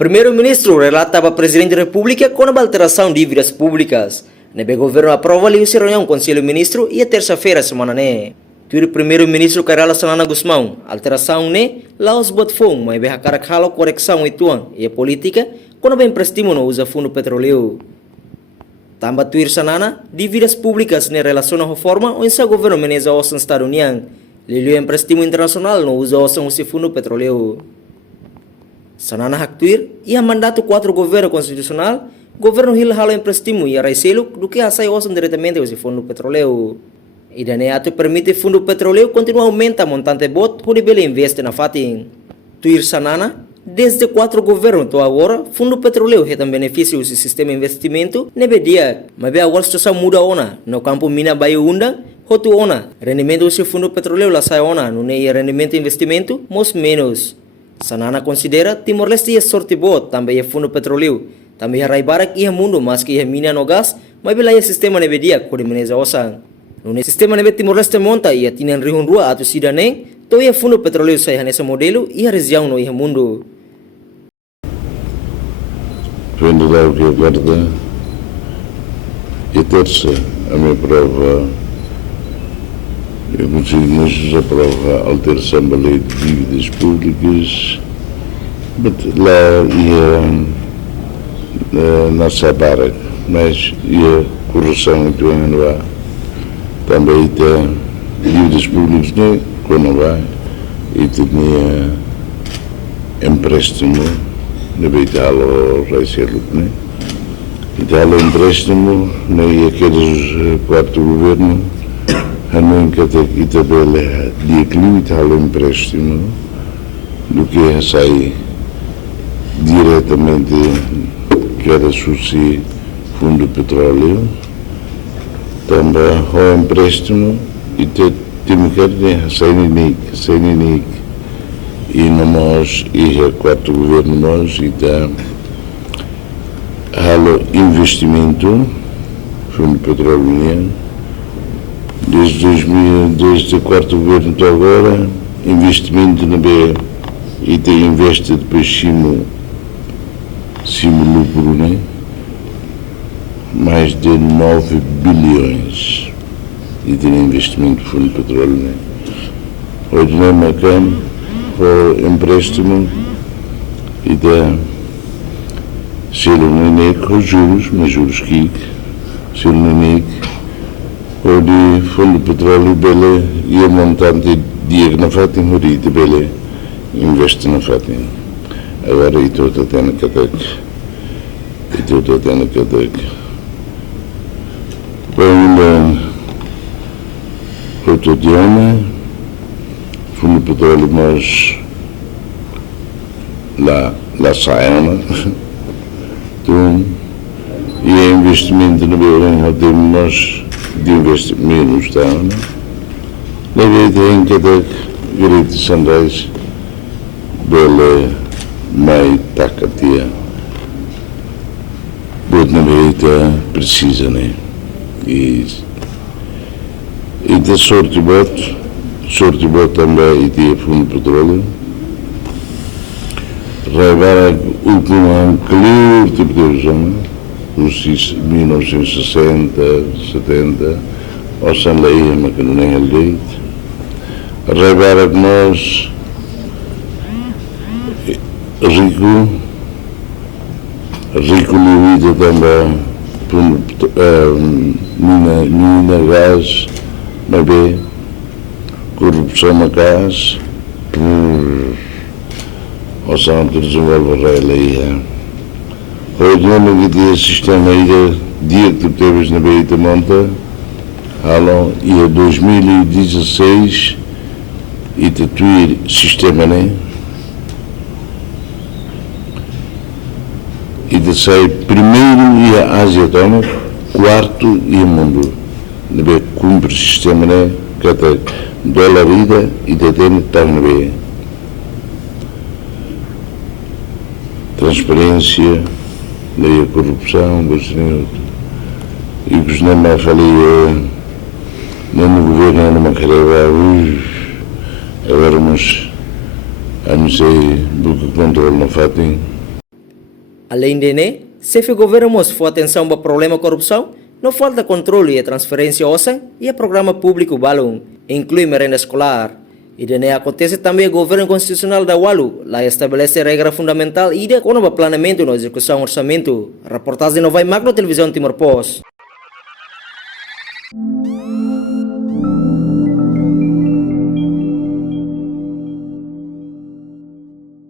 Primeiro-Ministro relata para o Presidente da República com a alteração de dívidas públicas. O governo aprova a reunião do Conselho Ministro e a terça-feira semana né. O Primeiro-Ministro Carala Sanana Gusmão, alteração né, lá os botfong, mas bem a cara correção e a política, quando bem prestimo no usa fundo petróleo. Tamba tuir Sanana, dívidas públicas em relação à reforma, onde o governo meneza o Estado União, lelio empréstimo internacional no usa o fundo petróleo. Sanana haktuir, ia mandato 4 governo constitucional, governo hil halo empréstimo e araiselo do que asai osam diretamente o fundo petróleo. E daneato permite fundo petróleo continua aumenta montante bot onde bele investe na fatin. Tuir Sanana, desde 4 governos até agora, fundo petróleo retam benefícios do sistema investimento nebedia, mas bem agora a situação muda ona, no campo mina baio unda, hotu ona, rendimento do fundo petróleo lá sai ona, no nei rendimento investimento, mos menos. Sanana considera Timor-Leste é sorte bot, também é fundo petróleo, também é raibarak ia mundo, mas que ia mina no gás, mas bela é sistema nebedia, kode meneza osang. No sistema nebet Timor-Leste monta ia tinan rihun rua atau sidaneng, to ia fundo petróleo sai nessa modelo ia região no ia mundo. Vendo lá o que aguarda, e terça a minha prova, eu consigo nos aprova a alteração da lei de dívidas públicas, mas lá ia na Sabara, mas ia correção então não vai. Também tem dívidas públicas, né? Quando vai, e tinha empréstimo, não vai ter o reserva, né? E tem o empréstimo, né? E aqueles 4 governos, a nunca tem que tabela de equilíbrio, tem o empréstimo, do que sai diretamente, que era suci fundo petróleo. Também o empréstimo e temos que ser iníque e nós e 4 governos e tem o investimento fundo petróleo desde 2000 desde o 4 governo até agora investimento no B e tem investe depois cimo lucro, né? Mais de 9 bilhões e de investimento do fundo de petróleo, né? Hoje não é macam, o empréstimo e da selo unique com juros, mas juros que selo unique o de fundo de petróleo bele e a montante de na fatin horita bele investe na fatin. Agora e tudo até na cadeia. Quando cotidiana, fundo petróleo, mas lá saem, então, e investimento no Belém, temos nós de investimento no Estado, na vida em cada grito de Sandais, bela mai tacatia, bot na vida precisa, né? E da sorte bot também e de fundo de petróleo. Raivar o último calor tipo de visão, os 1960, 70, ou sem lei, mas que não é lei. Raivar que nós rico no vida também. Mina gás, mas bem, corrupção na gás, o centro desenvolve a lei. Hoje não tem sistema ainda, dia que teve na Beira da Monta, e em 2016, e tatuir sistema, né? E de sair primeiro e a Ásia toma, quarto e o mundo. Deve cumprir o sistema, né? Que até dólar ida e de tempo está no B. Transparência, lei a corrupção, e que os não falei, nem no governo, nem no Macareva, agora, mas a não sei do que controle não fazem. Além de se o governo mostra atenção para o problema da corrupção, não falta controle e transferência ossa e o programa público balão, inclui merenda escolar. E de acontece também o governo constitucional da Walu, lá estabelece regra fundamental e de quando o planejamento e execução do orçamento. Reportagem não vai Magno Televisão Timor Post.